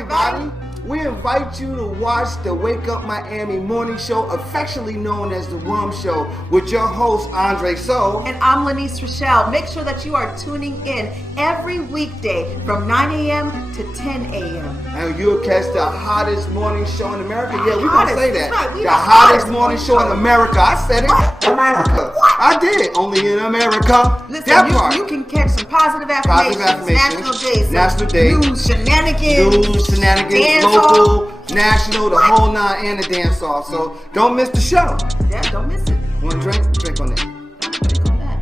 everybody. We invite you to watch the Wake Up Miami morning show, affectionately known as the WUMMS Show, with your host, Andre So. And I'm Lanice Rochelle. Make sure that you are tuning in every weekday from 9 a.m. to 10 a.m. And you'll catch the hottest morning show in America. Yeah, we're going to say that. Right, the hottest morning show in America. I said it. America. What? I did. Only in America. Listen, you can catch some positive affirmations. National days. News, shenanigans, local, national, the whole nine, and the dance off. So don't miss the show. Yeah, don't miss it. Want to drink? Drink on that. Drink on that.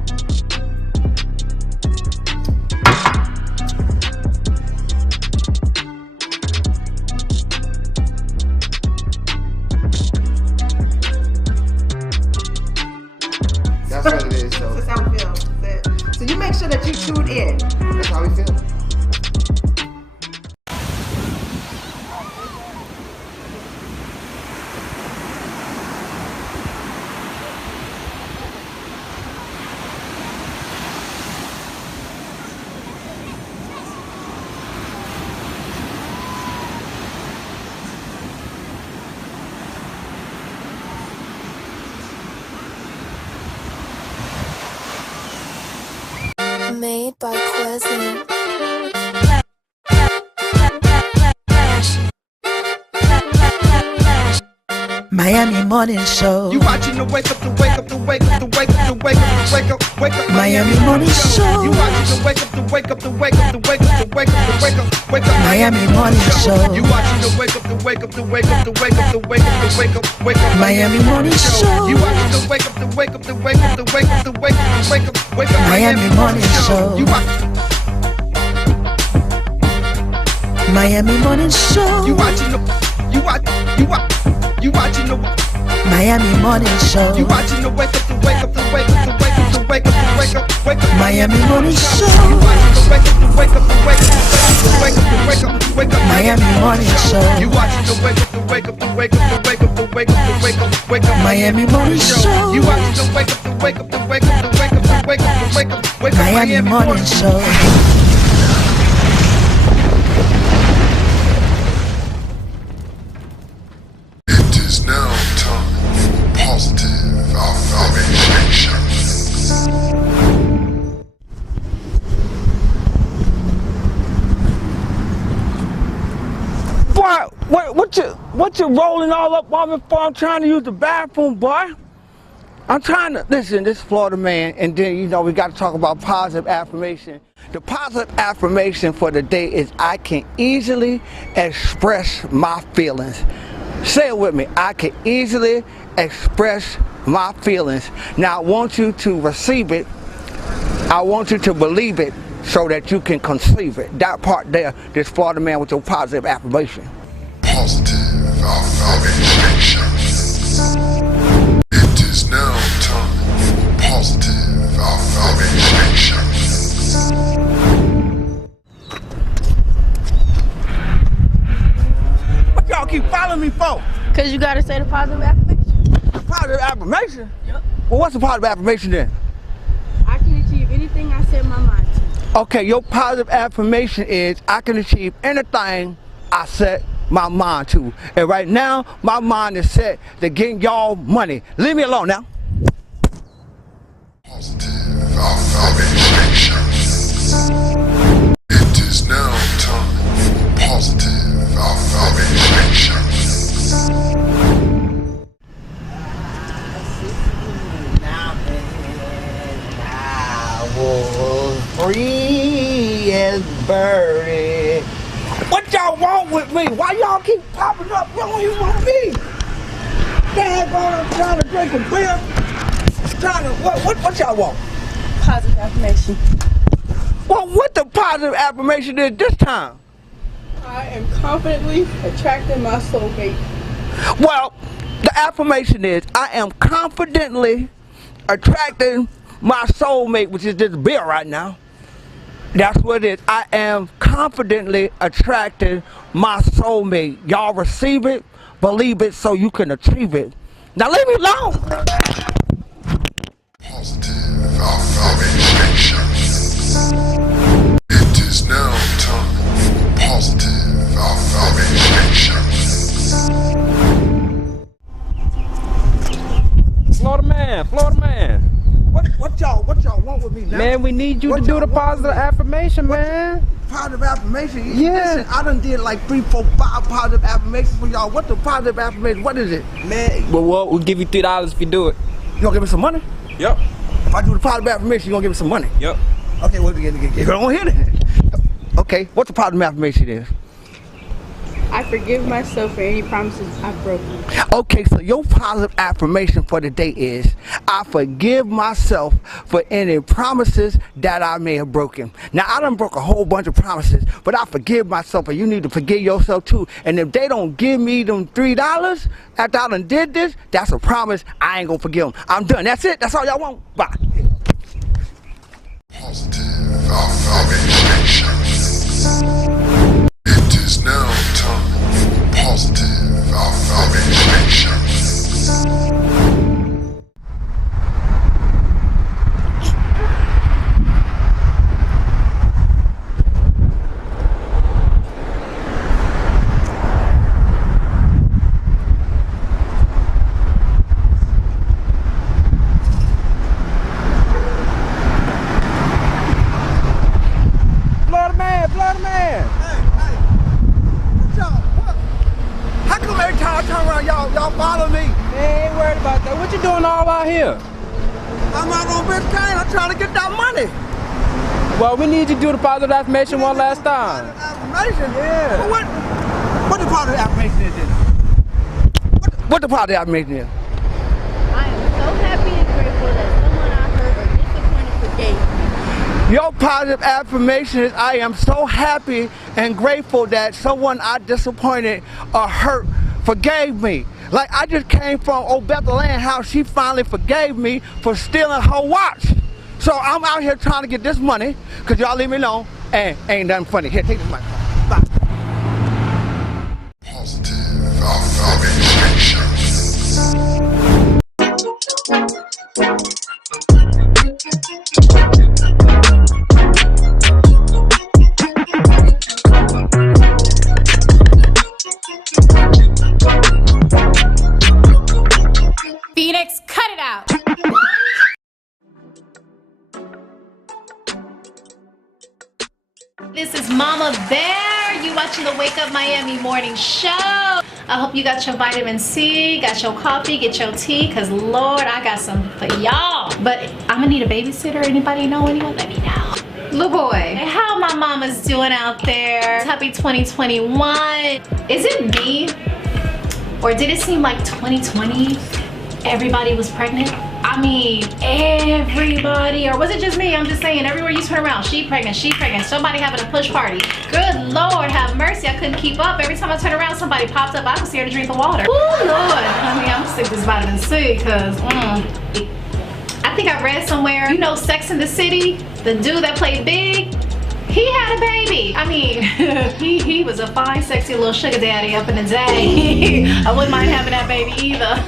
That's what it is. So that's how we feel. So you make sure that you tune in. That's how we feel. Made by Quezzy. Miami Morning Show. You watching the wake up, the wake up, the wake up, the wake up, the wake up, the wake up, wake up. Miami Morning Show. You watching the wake up, the wake up, the wake up, the wake up, the wake up, the wake up, wake up. Miami Morning Show. You watching the wake up, the wake up, the wake up, the wake up, the wake up, the wake up, wake up. Miami Morning Show. You watching the wake up, the wake up, the wake up, the wake up, the wake up, the wake up, wake up. Miami Morning Show. You Miami Morning Show. You watching the you watching the Miami Morning Show. You watching the wake up, the wake up, the wake up, the wake up, the wake up, the wake up, wake up. Miami Morning Show. You watching the wake up, the wake up, the wake up, the wake up, the wake up, the wake up. Miami Morning Show. You watching the wake up, the wake up, the wake up, the wake up, the wake up, the wake up, wake up. Miami Morning Show. You watching the wake up, the wake up, the wake up, the wake up, the wake up, the wake up, wake up. Miami Morning Show. Now time for positive affirmations. Boy, what you rolling all up on me for? I'm trying to use the bathroom, boy. I'm trying to, listen, this Florida man, and then, you know, we got to talk about positive affirmation. The positive affirmation for the day is I can easily express my feelings. Say it with me. I can easily express my feelings. Now I want you to receive it. I want you to believe it so that you can conceive it. That part there, this Florida man with your positive affirmation. Positive affirmations. It is now time for positive affirmations. Y'all keep following me for? Cause you gotta say the positive affirmation. Positive affirmation? Yep. Well, what's the positive affirmation then? I can achieve anything I set my mind to. Okay, your positive affirmation is I can achieve anything I set my mind to. And right now, my mind is set to getting y'all money. Leave me alone now. Positive affirmations. It is now time for positive affirmations. Free as birdie. What y'all want with me? Why y'all keep popping up? You don't even want me. Dad, I'm trying to drink a beer. What y'all want? Positive affirmation. Well, what the positive affirmation is this time? I am confidently attracting my soulmate. Well, the affirmation is I am confidently attracting my soulmate, which is this beer right now. That's what it is. I am confidently attracting my soulmate. Y'all receive it, believe it, so you can achieve it. Now leave me alone. Positive affirmations. It is now time for positive affirmations. want with me now? Man, we need you What to do y'all the want positive with me? affirmation, man. Positive affirmation? Yeah. Listen, I done did like 3, 4, 5 positive affirmations for y'all. What the positive affirmation? What is it? Man, well, we'll give you $3 if you do it. You gonna give me some money? Yep. If I do the positive affirmation, you gonna give me some money? Yep. Okay, well, get on here then. Okay, what's the positive affirmation is? I forgive myself for any promises I've broken. Okay, so your positive affirmation for the day is, I forgive myself for any promises that I may have broken. Now, I done broke a whole bunch of promises, but I forgive myself, and you need to forgive yourself too. And if they don't give me them $3 after I done did this, that's a promise. I ain't gonna forgive them. I'm done. That's it. That's all y'all want. Bye. Positive affirmation. It is now time for positive affirmation. Florida man. How come every time I turn around, y'all follow me? Man, ain't worried about that. What you doing all out here? I'm out on Biscayne. I'm trying to get that money. Well, we need you to do the positive affirmation one last time. Affirmation? Yeah. Well, what the positive affirmation is this? What the positive affirmation is? I am so happy and grateful that someone I hurt or disappointed forgave me. Your positive affirmation is, I am so happy and grateful that someone I disappointed or hurt forgave me. Like, I just came from old Bethlehem house. She finally forgave me for stealing her watch. So I'm out here trying to get this money, because y'all leave me alone, and ain't nothing funny. Here, take this money. Bye. Positive affirmation. Phoenix, cut it out. This is Mama Bear. You watching the Wake Up Miami morning show. I hope you got your vitamin C, got your coffee, get your tea, because Lord, I got some for y'all. But I'm gonna need a babysitter. Anybody know anyone? Let me know. Little boy, how my mama's doing out there? Happy 2021. Is it me? Or did it seem like 2020? Everybody was pregnant? I mean, everybody, or was it just me? I'm just saying, everywhere you turn around, she pregnant, somebody having a push party. Good Lord, have mercy, I couldn't keep up. Every time I turn around, somebody pops up, I was scared to drink the water. Oh Lord, I mean, I'm gonna stick this vitamin C, because I think I read somewhere, you know Sex in the City, the dude that played Big, he had a baby. I mean, he was a fine, sexy little sugar daddy up in the day. I wouldn't mind having that baby either.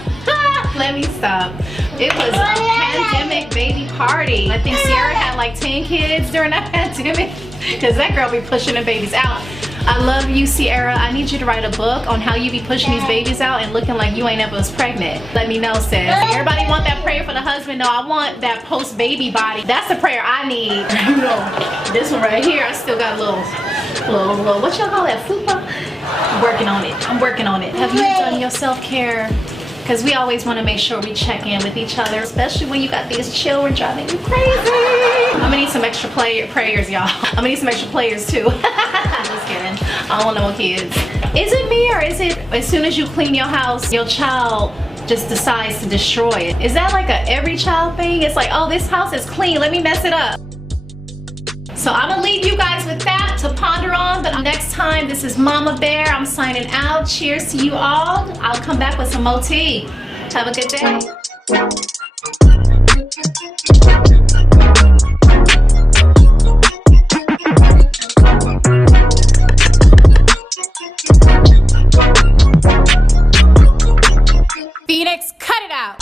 Let me stop. It was a pandemic baby party. I think Sierra had like 10 kids during that pandemic, because that girl be pushing the babies out. I love you, Sierra. I need you to write a book on how you be pushing these babies out and looking like you ain't ever was pregnant. Let me know, sis. Everybody want that prayer for the husband. No, I want that post-baby body. That's the prayer I need. You know, this one right here, I still got a little, what y'all call that, fupa? I'm working on it. I'm working on it. Have you done your self-care? Because we always want to make sure we check in with each other, especially when you got these children driving you crazy. I'm gonna need some extra prayers, y'all. I'm gonna need some extra players too. Just kidding. I don't want no more kids. Is it me, or is it as soon as you clean your house, your child just decides to destroy it? Is that like a every child thing? It's like, oh, this house is clean, let me mess it up. So I'm gonna leave you guys with that to ponder on, but next time, this is Mama Bear. I'm signing out. Cheers to you all. I'll come back with some more tea. Have a good day. Phoenix, cut it out.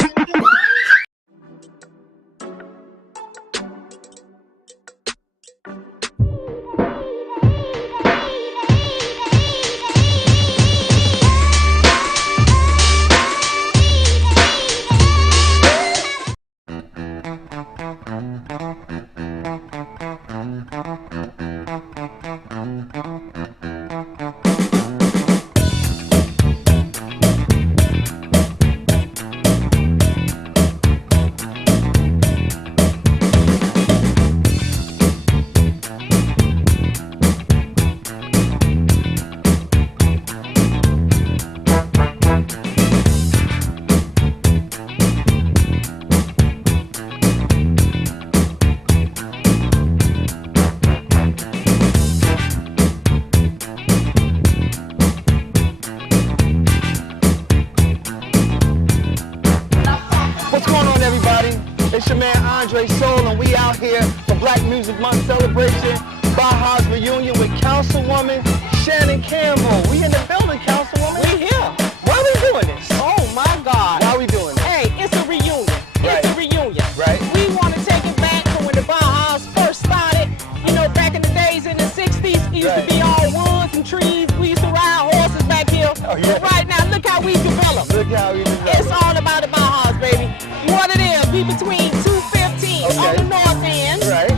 It's your man Andre Soul, and we out here for Black Music Month celebration. Baja's reunion with Councilwoman Shannon Campbell. We in the building, Councilwoman. We here. Why are we doing this? Oh my God. Why are we doing this? Hey, it's a reunion. Right. It's a reunion. Right. We want to take it back to when the Bajas first started. You know, back in the days in the 60s, it used to be all woods and trees. We used to ride horses back here. Oh, yeah. But right now, look how we developed. Look how we developed. It's all about the Bajas, baby. What it is, we between 215 on the north end. Right.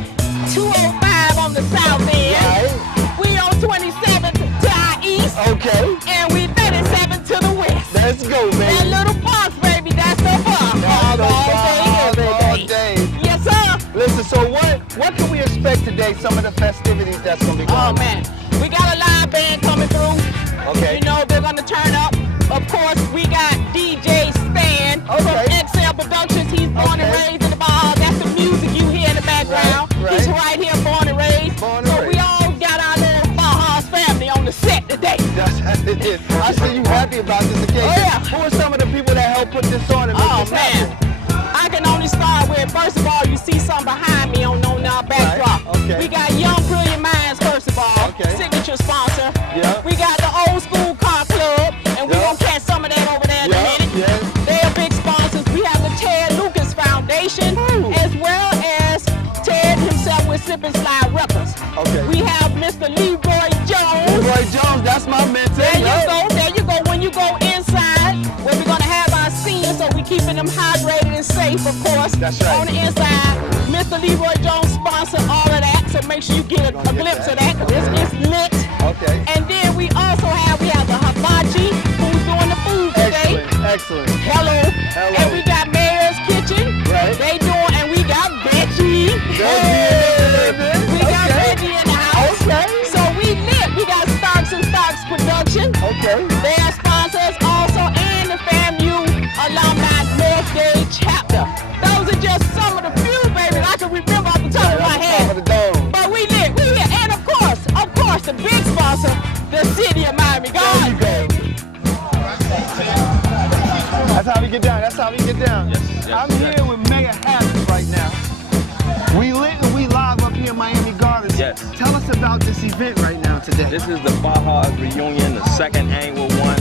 205 on the south end. Right. We on 27 to our east. Okay. And we 37 to the west. Let's go, baby. That little box, baby, that's the bar. All day. Yes, sir. Listen, so what can we expect today? Some of the festivities that's gonna be going on. Oh man, we got a live band coming through. Okay. You know they're gonna turn up. Of course, we got DJ Stan from XL Productions. He's born and raised in the bar. That's the music you hear in the background. Right. He's right here, born and raised. So we all got our little Baja's family on the set today. That's how it is. I see you happy about this occasion. Oh, yeah. Who are some of the people that helped put this on and make this happen? I can only start with, first of all, you see something behind me on our backdrop. Right. Okay. We got Young Brilliant Minds, first of all, signature sponsor. Yeah. We got the Old School Car Club, and we're going to catch some of that over there in a minute. Yeah. They're big sponsors. We have the Ted Lucas Foundation, as well as Ted himself with Slip and Slide Records. Okay. We have Mr. Leroy Jones. Leroy Jones, that's my mentor. There you go. When you go inside, where we're going to have our seniors, so we're keeping them hydrated and safe, of course. That's right. On the inside, Mr. Leroy Jones sponsor all of that, so make sure you get a glimpse of that, because it's lit. Okay. And then we also have the hibachi, who's doing the food today. Excellent. Hello. And we got Mayor's Kitchen. Right. They doing, and we got Veggie. We got Veggie in the house. Okay. So we lit. We got Starks and Starks Production. Okay. They are sponsors also, and the FAMU Alumni North Day Chapter. Those are just some of the few, baby, I can remember off the top of my head. But we lit. And of course, the big sponsor, the city of Miami. God, baby. That's how we get down. That's how we get down. I'm here with Mayor Harris right now. We lit and we live up here in Miami Gardens. Yes. Tell us about this event right now today. This is the Baja's reunion, the second annual one.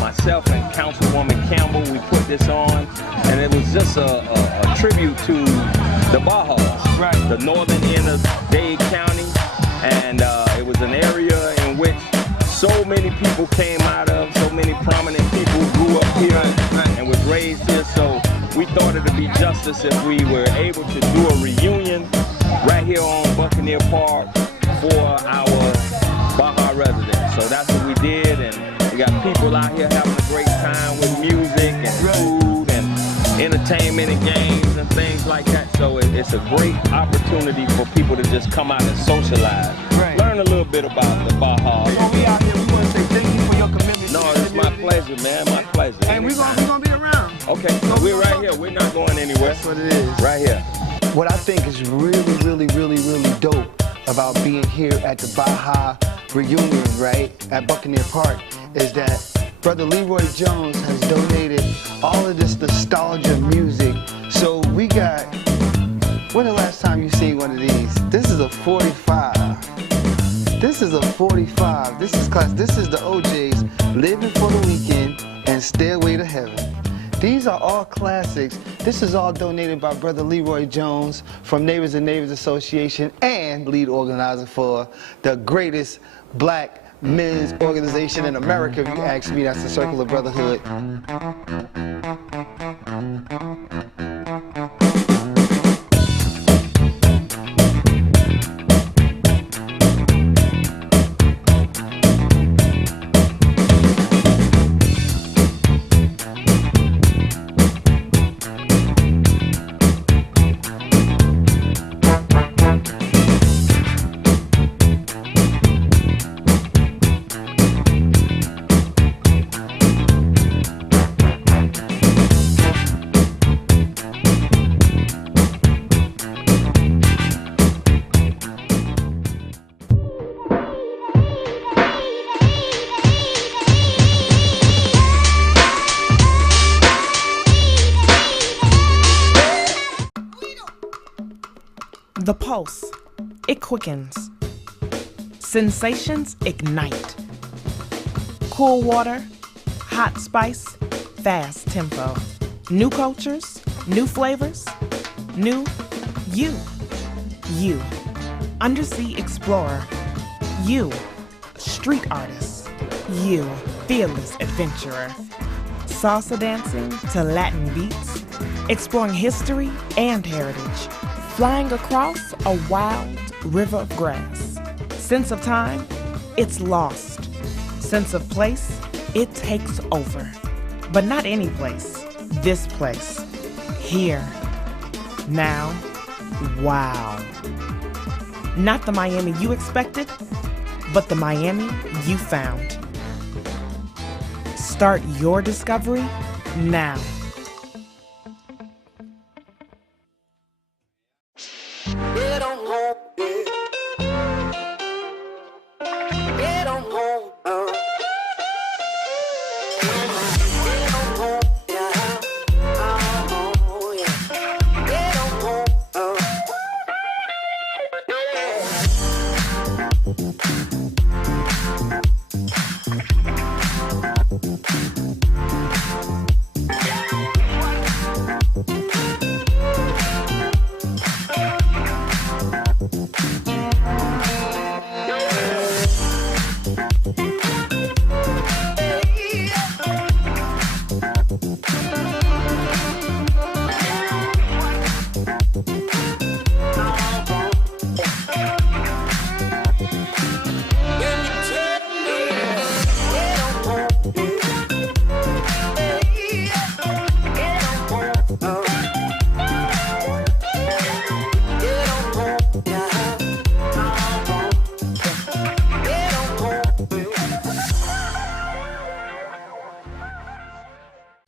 Myself and Councilwoman Campbell, we put this on, and it was just a tribute to the Bajas, right. The northern end of Dade County, and it was an area in which so many people came out of, so many prominent people grew up here and was raised here, so we thought it would be justice if we were able to do a reunion right here on Buccaneer Park for our Baja residents. So that's what we did, and we got people out here having a great time with music and food and entertainment and games and things like that. So it's a great opportunity for people to just come out and socialize, learn a little bit about the Baja. So we out here, we want to say thank you for your commitment. No, it's my pleasure, man, my pleasure. And we're gonna be around. Okay, so we're right here. We're not going anywhere. That's what it is. Right here. What I think is really dope about being here at the Baja reunion, right, at Buccaneer Park, is that Brother Leroy Jones has donated all of this nostalgia music. So we got, when the last time you seen one of these? This is a 45. This is a 45. This is class. This is the OJ's Living for the Weekend and Stairway to Heaven. These are all classics. This is all donated by Brother Leroy Jones from Neighbors and Neighbors Association and lead organizer for the greatest black men's organization in America. If you ask me, that's the Circle of Brotherhood. The pulse, it quickens. Sensations ignite. Cool water, hot spice, fast tempo. New cultures, new flavors, new you. You, undersea explorer. You, street artist. You, fearless adventurer. Salsa dancing to Latin beats, exploring history and heritage, flying across a wild river of grass. Sense of time, it's lost. Sense of place, it takes over. But not any place, this place. Here, now, wow. Not the Miami you expected, but the Miami you found. Start your discovery now.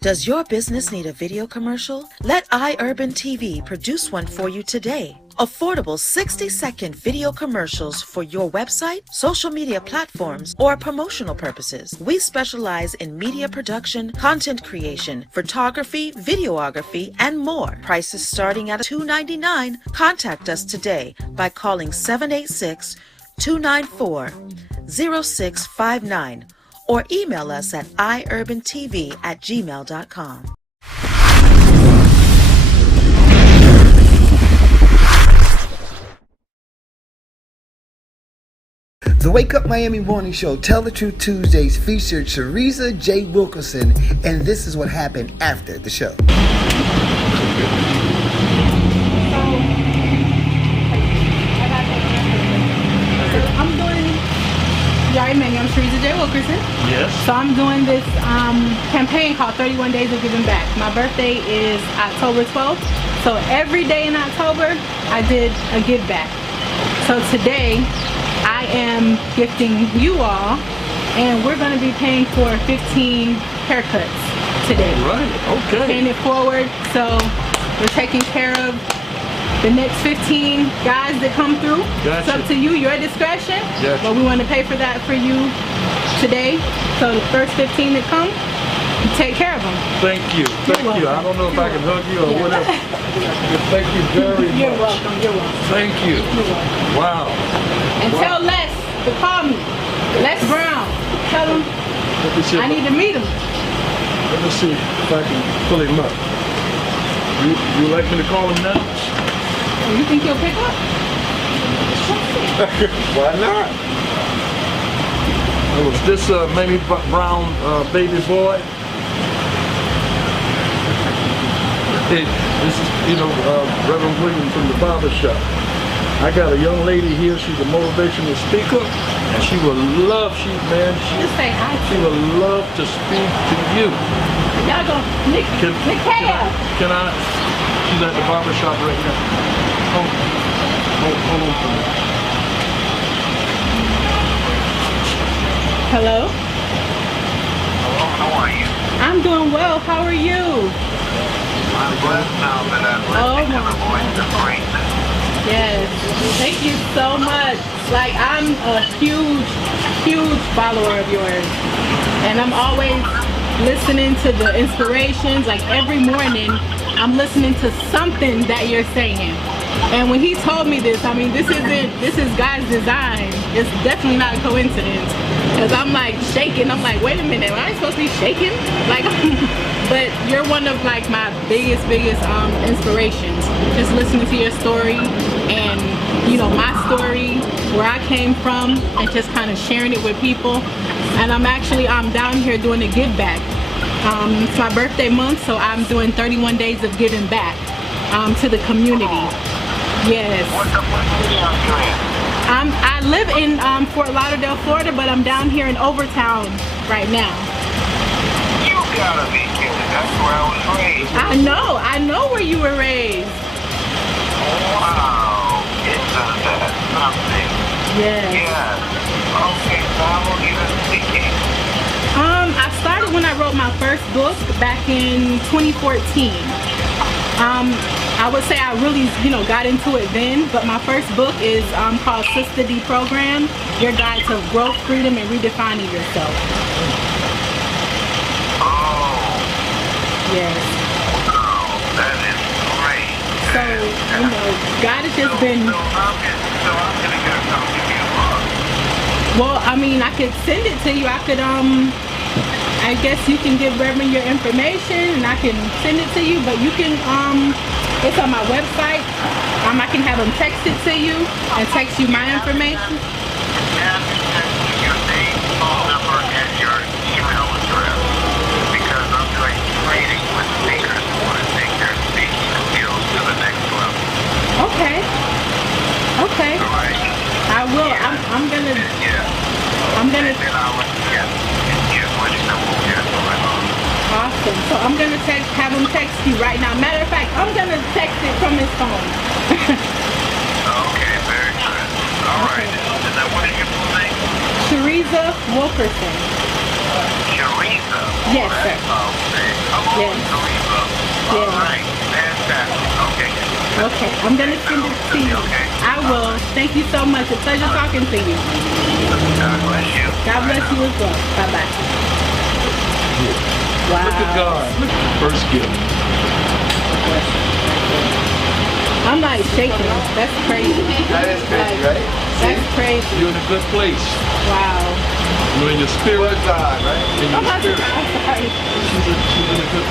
Does your business need a video commercial? Let iUrban TV produce one for you today. Affordable 60-second video commercials for your website, social media platforms, or promotional purposes. We specialize in media production, content creation, photography, videography, and more. Prices starting at $2.99. Contact us today by calling 786-294-0659 or email us at iurbantv@gmail.com. The Wake Up Miami Morning Show, Tell the Truth Tuesdays, featured Shariza J. Wilkerson, and this is what happened after the show. You already met me, I'm Shariza J. Wilkerson. Yes. So I'm doing this campaign called 31 Days of Giving Back. My birthday is October 12th. So every day in October, I did a give back. So today, I am gifting you all, and we're going to be paying for 15 haircuts today. Right, okay. Paying it forward. So we're taking care of the next 15 guys that come through. Gotcha. It's up to you, your discretion. Gotcha. But we want to pay for that for you today. So the first 15 that come, you take care of them. Thank you. Thank you. I don't know if I can hug you or whatever. Thank you very much. You're welcome. You're welcome. Thank you. You're welcome. Wow. And tell Les to call me. Les Brown. Tell him I need to meet him. Let me see if I can pull him up. You like me to call him now? You think he'll pick up? Why not? Was this Mamie Brown baby boy? Hey, this is, Reverend William from the barber shop. I got a young lady here. She's a motivational speaker, and she will love. She will love to speak to you. Y'all go, Nick. Can I? She's at the barber shop right now. Hold on for a minute. Hello? Hello, how are you? I'm doing well. How are you? I'm blessed now that I'm listening to the voice of grace. Yes. Thank you so much. Like, I'm a huge, huge follower of yours. And I'm always listening to the inspirations. Like, every morning, I'm listening to something that you're saying. And when he told me this, I mean, this is God's design. It's definitely not a coincidence. Because I'm like shaking. I'm like, wait a minute, am I supposed to be shaking? Like, but you're one of like my biggest inspirations. Just listening to your story and, you know, my story, where I came from, and just kind of sharing it with people. And I'm down here doing a give back. It's my birthday month, so I'm doing 31 days of giving back to the community. Yes. I live in Fort Lauderdale, Florida, but I'm down here in Overtown right now. You gotta be kidding. That's where I was raised. I know where you were raised. Wow. Isn't that something? Yes. Yes. Okay, so how long you been speaking? I started when I wrote my first book back in 2014. I would say I really, you know, got into it then, but my first book is called Sister Deprogram, Your Guide to Growth, Freedom, and Redefining Yourself. Oh. Yes. Oh, that is great. So, you know, God has just been... So I'm gonna get a copy of your book. Well, I mean, I could send it to you. I could, I guess you can give Reverend your information and I can send it to you, but you can, it's on my website. I can have them text it to you and text you my information. Yeah, your name, phone number, and your email address, because I'm doing training with speakers who want to take their speaking skills to the next level. Okay. Okay. All right. I will. Yeah. I'm gonna. Yeah. I'm gonna. And then I'll get what you know we'll get going on. Awesome. So I'm gonna have him text you right now. Matter of fact, I'm gonna text it from his phone. Okay, very good. All right. And then what is your full name? Teresa Wilkerson. Teresa. Yes, sir. Okay. Oh, Yes. Teresa. Yes. All right. Fantastic. Okay. Okay. I'm gonna send it to you. Okay. I will. Thank you so much. A pleasure talking to you. God bless you. God bless you as well. Bye bye. Wow. Look at God. First gift. I'm like shaking. That's crazy. That is crazy, right? That's crazy. You're in a good place. Wow. You're in your spirit. God, right? In your spirit. I'm sorry. She's in a good.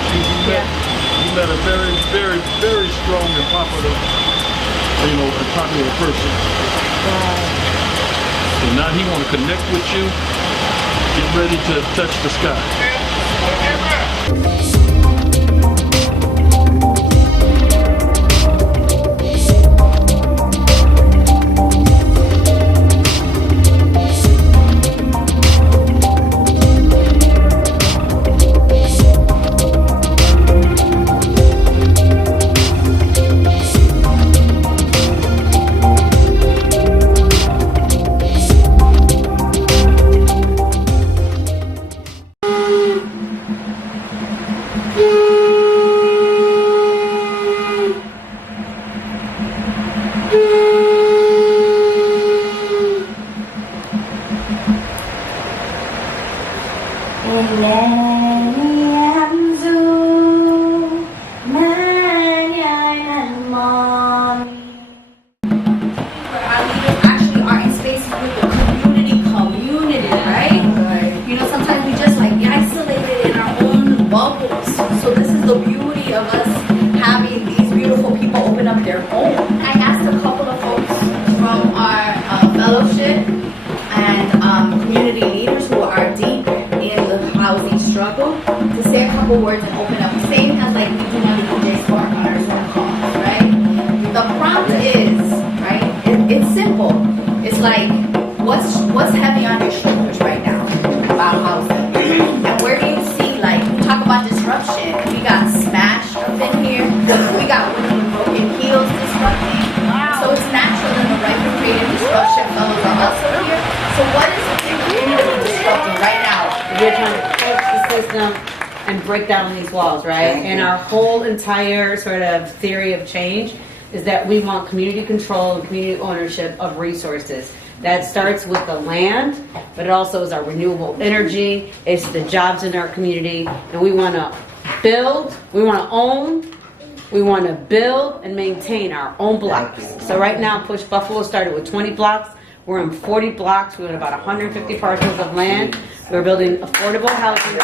You met a very, very, very strong and popular, you know, a popular person. Wow. And now he want to connect with you. Get ready to touch the sky. Words and open up, same as like we do on the DJ Spark on our Zoom calls, right? The prompt is, right, it's simple. It's like, what's heavy on your shoulders right now about housing? And where do you see, like, we talk about disruption. We got smashed up in here. We got women with broken heels disrupting. So it's natural in the right for creative disruption fellows are also here. So what is the thing you're disrupting right now? You're trying to coach the system and break down these walls, right? And our whole entire sort of theory of change is that we want community control and community ownership of resources. That starts with the land, but it also is our renewable energy, it's the jobs in our community, and we want to build, we want to own, We want to build and maintain our own blocks. So right now, Push Buffalo started with 20 blocks. We're in 40 blocks. We're in about 150 parcels of land. We're building affordable housing.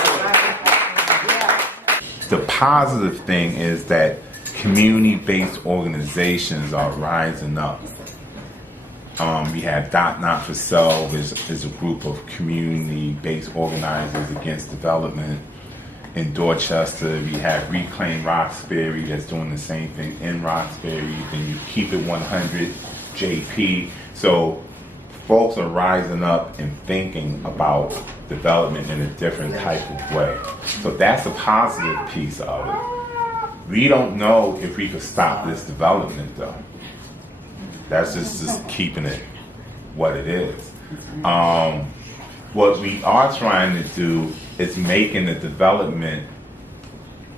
The positive thing is that community-based organizations are rising up. We have Not For Self is a group of community-based organizers against development. In Dorchester, we have Reclaim Roxbury that's doing the same thing in Roxbury. Then you Keep It 100, JP. So folks are rising up and thinking about development in a different type of way. So that's a positive piece of it. We don't know if we could stop this development though. That's just keeping it what it is. What we are trying to do is making the development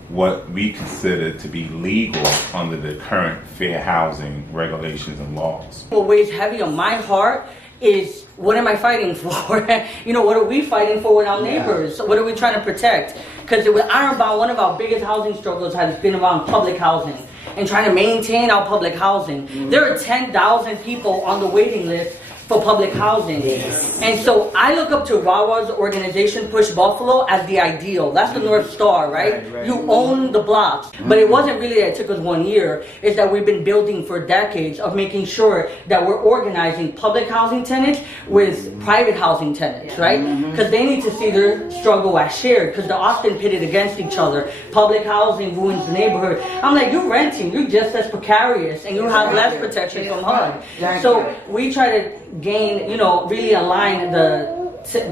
what we consider to be legal under the current fair housing regulations and laws. What weighs heavy on my heart is, what am I fighting for? You know, what are we fighting for with our neighbors? What are we trying to protect? Because with Ironbound, one of our biggest housing struggles has been around public housing and trying to maintain our public housing. There are 10,000 people on the waiting list for public housing. And so I look up to Wawa's organization, Push Buffalo, as the ideal. That's the North Star, right? You own the blocks. But it wasn't really that it took us 1 year. It's that we've been building for decades of making sure that we're organizing public housing tenants with private housing tenants, right? Because they need to see their struggle as shared, because they're often pitted against each other. Public housing ruins the neighborhood. I'm like, you're renting, you're just as precarious, and you have less protection from HUD. So we try to gain, you know, really align the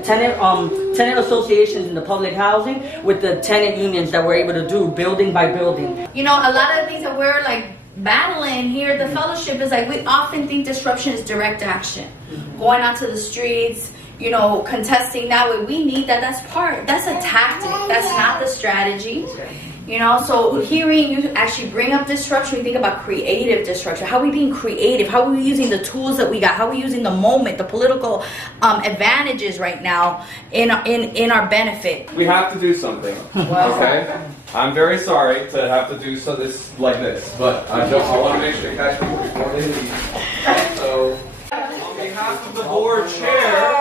tenant associations in the public housing with the tenant unions that we're able to do building by building. You know, a lot of the things that we're like battling here at the fellowship is like, we often think disruption is direct action. Going out to the streets, you know, contesting that way. We need that. That's a tactic. That's not the strategy. You know, so hearing you actually bring up disruption, we think about creative disruption. How are we being creative? How are we using the tools that we got? How are we using the moment, the political advantages right now in our benefit? We have to do something. Okay? I'm very sorry to have to do this like this, but I want to make sure you catch people before they leave. So, on behalf of the board chair,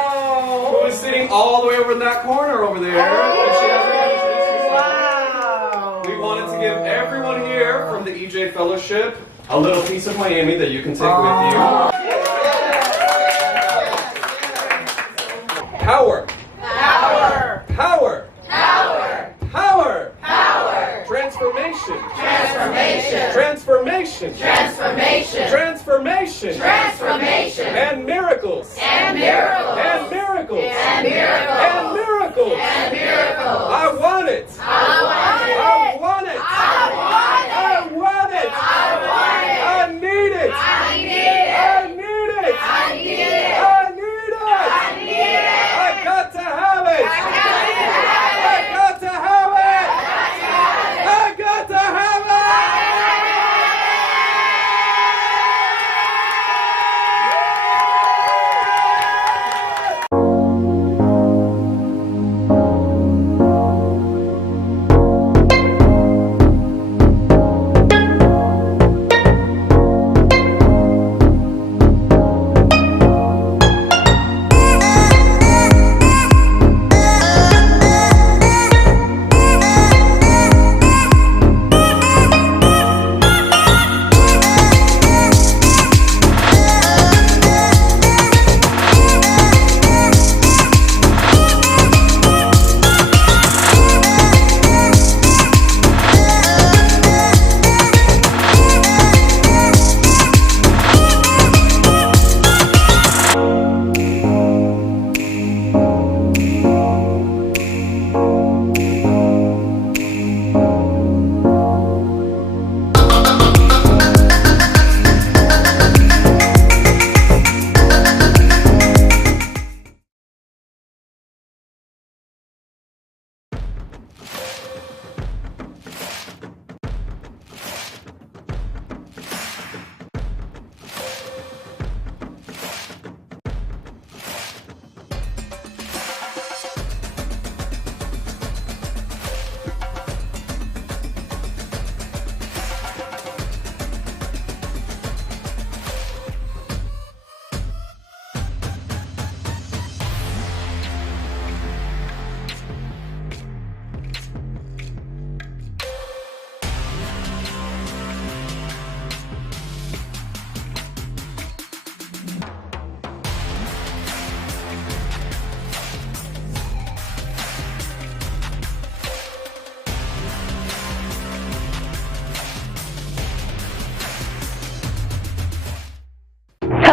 who is sitting all the way over in that corner over there, and she hasn't we wanted to give everyone here from the EJ Fellowship a little piece of Miami that you can take with you. Power. Power. Power. Power. Power. Power. Transformation. Transformation. Transformation. Transformation. Transformation. Transformation. And miracles. And miracles. And miracles. And miracles. And miracles. And miracles. I want it. I want it. I want it. I want it. I want it. I want it. I need it. I need it. I need it. I need it. I need it. I need it. I got to have it. I got to have it. I got to have it.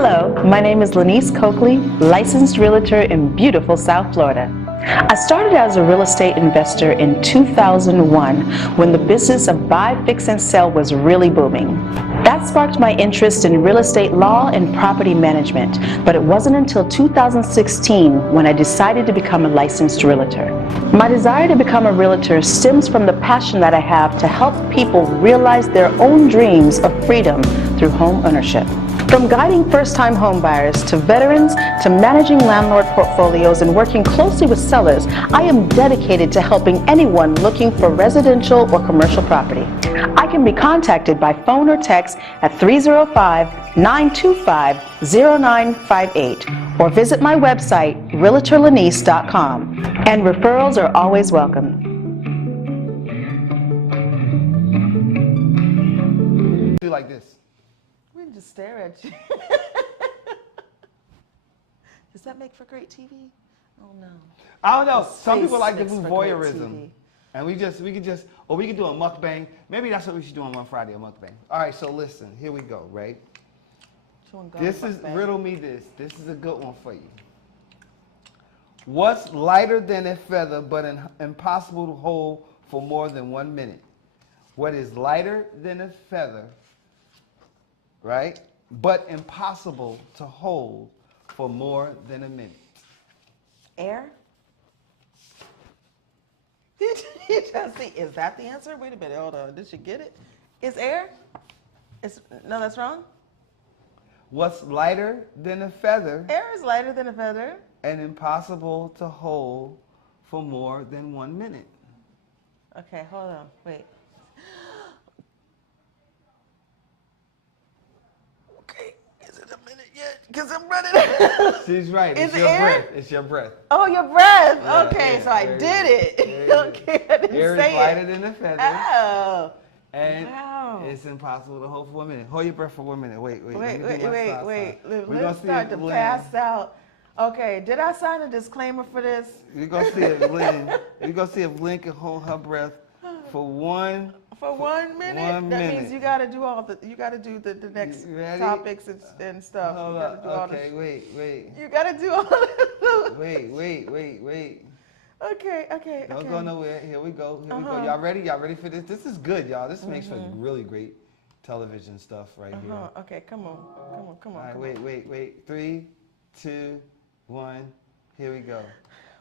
Hello, my name is Lanice Coakley, licensed realtor in beautiful South Florida. I started as a real estate investor in 2001 when the business of buy, fix, and sell was really booming. That sparked my interest in real estate law and property management, but it wasn't until 2016 when I decided to become a licensed realtor. My desire to become a realtor stems from the passion that I have to help people realize their own dreams of freedom through home ownership. From guiding first-time homebuyers to veterans to managing landlord portfolios and working closely with sellers, I am dedicated to helping anyone looking for residential or commercial property. I can be contacted by phone or text at 305-925-0958 or visit my website, realtorlanice.com. And referrals are always welcome. Do like this. We can just stare at you. Does that make for great TV? Oh no. I don't know. His Some face people like to makes do for great voyeurism. TV. And we could do a mukbang. Maybe that's what we should do on Mon Friday, a mukbang. All right, so listen, here we go, right? This is, riddle me this. This is a good one for you. What's lighter than a feather but impossible to hold for more than 1 minute? What is lighter than a feather, right, but impossible to hold for more than a minute? Air? You just see, is that the answer? Wait a minute, hold on. Did you get it? Is air? No, that's wrong. What's lighter than a feather? Air is lighter than a feather. And impossible to hold for more than 1 minute. Okay, hold on. Wait. Okay, is it a minute yet? Because I'm running. She's right. Is It's your air? breath. It's your breath. Oh, your breath. Yeah, okay, yeah, so I there did you it. Okay, I didn't Air say is lighter than a feather. Oh. And Wow. it's impossible to hold for 1 minute. Hold your breath for 1 minute. Wait. Wait. Let me do my stop sign. We're Let's start to pass out. Okay, did I sign a disclaimer for this? We're gonna see if Lynn can hold her breath for 1 minute. 1 That minute. means you got to do the next topics and stuff. Hold You gotta up. do all Okay, wait. You got to do all this. Wait. Okay. Don't go nowhere. Here we go. Uh-huh. Y'all ready? Y'all ready for this? This is good, y'all. This makes for really great television stuff right here. Okay, come on. All right, wait. 3, 2, 1. Here we go.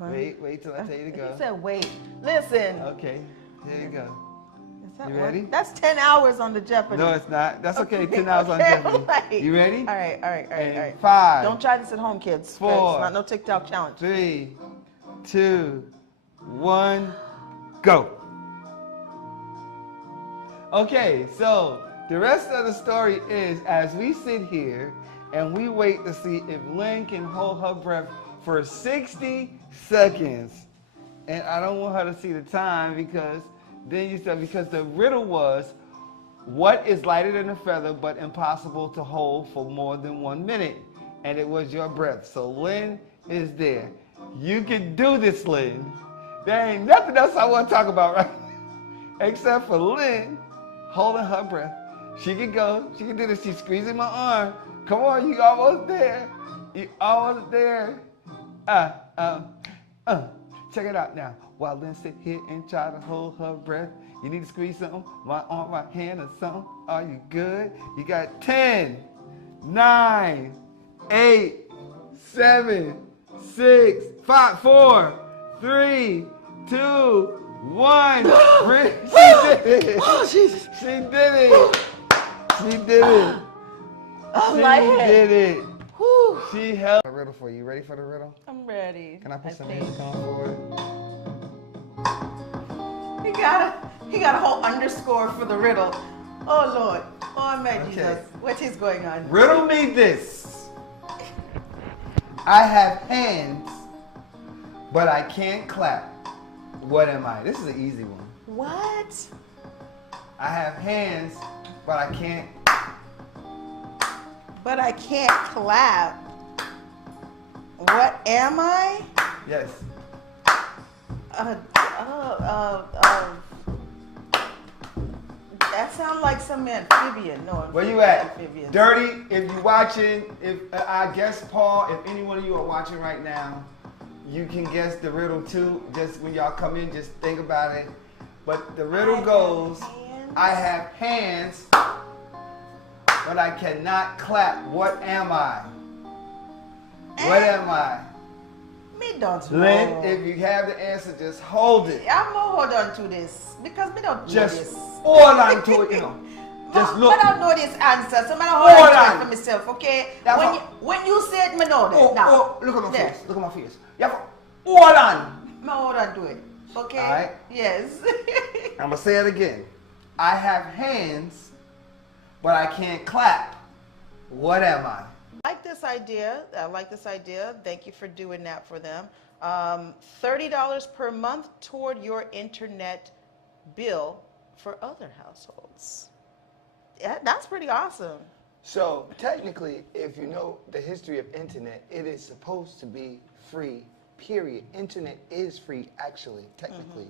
Wait till I tell you to go. You said wait. Listen. Okay, here you go. Is that You ready? That's 10 hours on the Jeopardy. No, it's not. That's okay. 10 hours on Jeopardy. Right. You ready? All right. 5. Don't try this at home, kids. 4. It's not no TikTok challenge. 3, 2, 1, go. Okay, so the rest of the story is as we sit here and we wait to see if Lynn can hold her breath for 60 seconds. And I don't want her to see the time because the riddle was, what is lighter than a feather but impossible to hold for more than 1 minute? And it was your breath. So Lynn is there. You can do this, Lynn. There ain't nothing else I want to talk about right now, except for Lynn holding her breath. She can go. She can do this. She's squeezing my arm. Come on, you almost there. You almost there. Check it out now. While Lynn sit here and try to hold her breath, you need to squeeze something, my arm, my hand, or something. Are you good? You got 10, 9, 8, 7, 6, 5, 4, 3, 2, 1. She did it. Oh, Jesus. She did it. She did it. Oh, She my head. did it. Whew. She held a riddle for you. You ready for the riddle? I'm ready. Can I put some music on for it? He got a whole underscore for the riddle. Oh, Lord. Oh, my Jesus. What is going on? Riddle me this. I have hands, but I can't clap. What am I? This is an easy one. What? I have hands, but I can't. But I can't clap. What am I? Yes. That's That sounds like some amphibian. No, Where you at? amphibian. Dirty, if you're watching, if I guess Paul, if any one of you are watching right now, you can guess the riddle too. Just when y'all come in, just think about it. But the riddle goes, I have hands, but I cannot clap. What am I? What am I? Me don't know. Lynn, if you have the answer, just hold it. I'm gonna hold on to this because me don't know Just this. hold on to it, you know. Just look. I don't know this answer, so I'm gonna hold on to it for myself, okay? That's When you say it, me know that. Oh, now. oh, look at my face. Look at my face. You have to hold on. Me hold on to it, okay? All right. Yes. I'm gonna say it again. I have hands, but I can't clap. What am I? I like this idea. I like this idea. Thank you for doing that for them. $30 per month toward your internet bill for other households. Yeah, that's pretty awesome. So technically, if you know the history of internet, it is supposed to be free, period. Internet is free, actually, technically.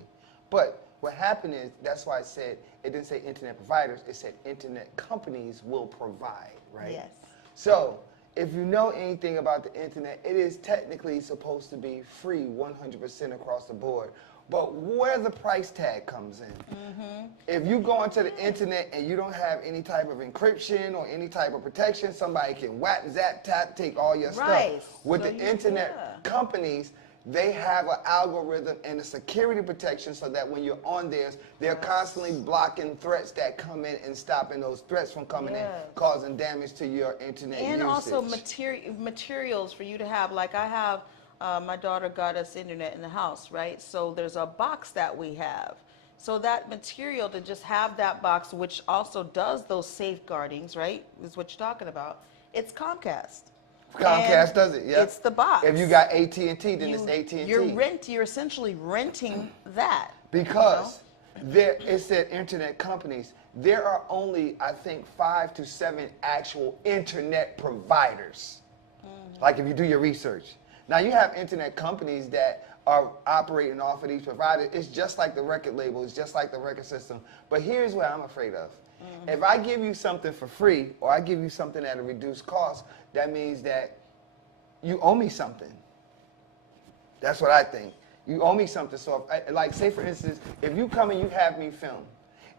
But what happened is, that's why I said, it didn't say internet providers, it said internet companies will provide, right? Yes. So, if you know anything about the internet, it is technically supposed to be free 100% across the board. But where the price tag comes in. If you go onto the internet and you don't have any type of encryption or any type of protection, somebody can whack, zap, tap, take all your stuff. With the internet companies, they have an algorithm and a security protection so that when you're on theirs, they're constantly blocking threats that come in and stopping those threats from coming in, causing damage to your internet And usage. also materials for you to have. Like I have, my daughter got us internet in the house, right? So there's a box that we have. So that material, to just have that box, which also does those safeguardings, right, is what you're talking about. It's Comcast. Comcast And does it, yeah. It's the box. If you got AT&T, then it's AT&T. You're essentially renting that. Because it said internet companies. There are only, I think, 5 to 7 actual internet providers. Like if you do your research. Now you have internet companies that are operating off of these providers. It's just like the record label. It's just like the record system. But here's what I'm afraid of. If I give you something for free, or I give you something at a reduced cost, that means that you owe me something. That's what I think. You owe me something. So, like, say for instance, if you come and you have me film,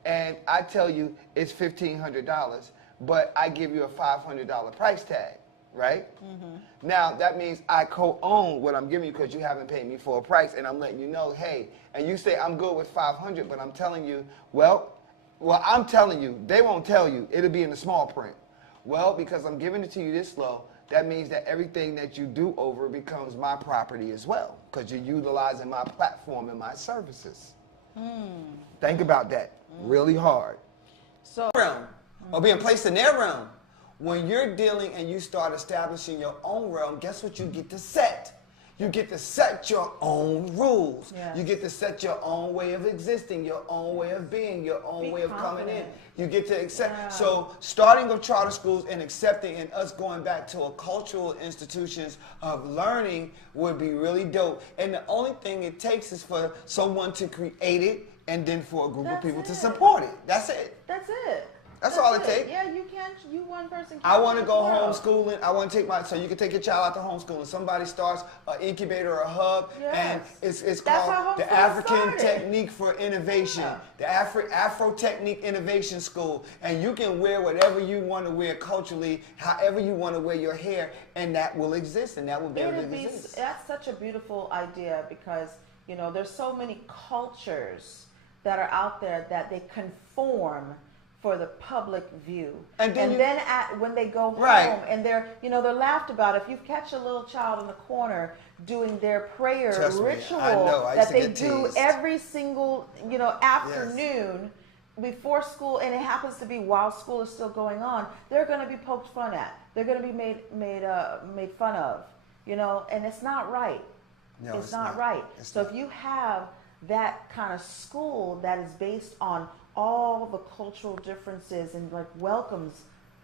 and I tell you it's $1,500, but I give you a $500 price tag, right? Now, that means I co-own what I'm giving you because you haven't paid me full price, and I'm letting you know, hey, and you say I'm good with $500, but I'm telling you, well, I'm telling you, they won't tell you. It'll be in the small print. Well, because I'm giving it to you this low, that means that everything that you do over becomes my property as well, because you're utilizing my platform and my services. Think about that really hard. So, realm, or being placed in their realm. When you're dealing and you start establishing your own realm, guess what you get to set? You get to set your own rules. Yes. You get to set your own way of existing, your own way of being, your own way of coming in. You get to accept. So starting with charter schools and accepting and us going back to a cultural institutions of learning would be really dope. And the only thing it takes is for someone to create it and then for a group of people to support it. That's it. That's it. That's all it takes. Yeah, you can't, you one person can't. I want to go change the world. homeschooling. I want to take so you can take your child out to homeschooling. Somebody starts an incubator or a hub, and it's That's called how the homeschooling African started. Technique for Innovation, the Afro Technique Innovation School. And you can wear whatever you want to wear culturally, however you want to wear your hair, and that will exist, and that will be able to exist. That's such a beautiful idea because, you know, there's so many cultures that are out there that they conform for the public view. And then when they go home and they're laughed about. If you catch a little child in the corner doing their prayer ritual that they do every single, afternoon before school, and it happens to be while school is still going on, they're going to be poked fun at. They're going to be made fun of, and it's not right. No, it's not right. So if you have that kind of school that is based on all the cultural differences and like welcomes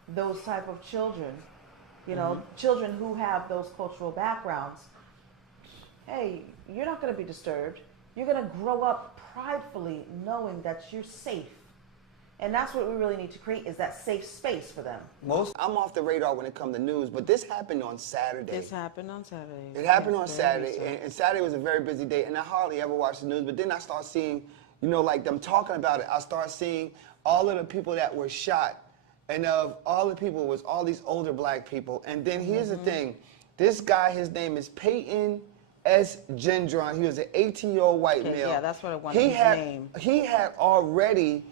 those type of children, children who have those cultural backgrounds, hey, you're not going to be disturbed. You're going to grow up pridefully knowing that you're safe And that's what we really need to create, is that safe space for them. I'm off the radar when it comes to news, but this happened on Saturday. This happened on Saturday. It happened on Saturday, and Saturday was a very busy day, and I hardly ever watch the news, but then I start seeing, you know, like them talking about it. I start seeing all of the people that were shot, and of all the people was all these older black people. And then here's the thing. This guy, his name is Peyton S. Gendron. He was an 18-year-old white male. Yeah, that's what I wanted his name. He had already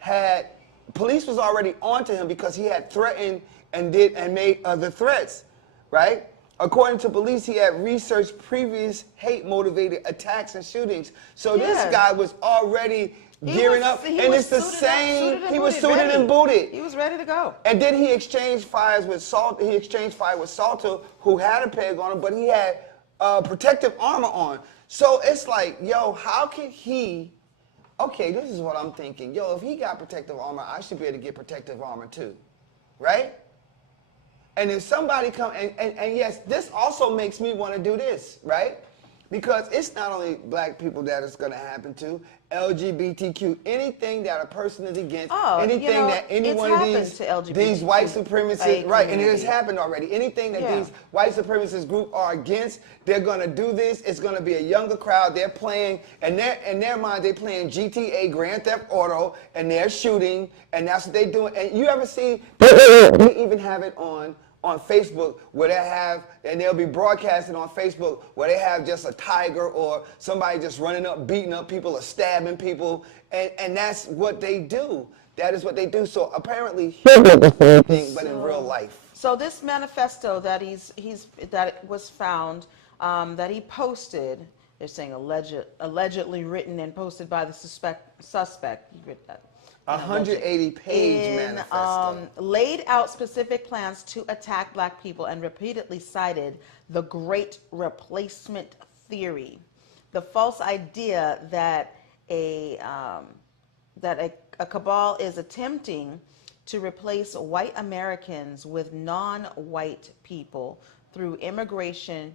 had, police was already onto him because he had threatened and made other threats, right? According to police, he had researched previous hate-motivated attacks and shootings. So this guy was already gearing up, and it's the same. He was suited and booted. He was ready to go. And then he exchanged fires with Salter. He exchanged fire with Salter, who had a peg on him, but he had protective armor on. So it's like, yo, how can he? Okay, this is what I'm thinking. Yo, if he got protective armor, I should be able to get protective armor too, right? And if somebody come, and yes, this also makes me want to do this, right? Because it's not only black people that it's going to happen to, LGBTQ, anything that a person is against, anything that any one of these white supremacists, right, and it has happened already. Anything that these white supremacist group are against, they're going to do this. It's going to be a younger crowd. They're playing, and in their mind, they're playing GTA, Grand Theft Auto, and they're shooting, and that's what they're doing. And you ever see, they even have it on Facebook where they have, and they'll be broadcasting on Facebook where they have just a tiger or somebody just running up, beating up people or stabbing people, and that's what they do. That is what they do. So apparently, but in real life. So this manifesto that that was found, that he posted, they're saying allegedly written and posted by the suspect. 180-page manifesto. Laid out specific plans to attack black people and repeatedly cited the Great Replacement Theory, the false idea that a cabal is attempting to replace white Americans with non-white people through immigration,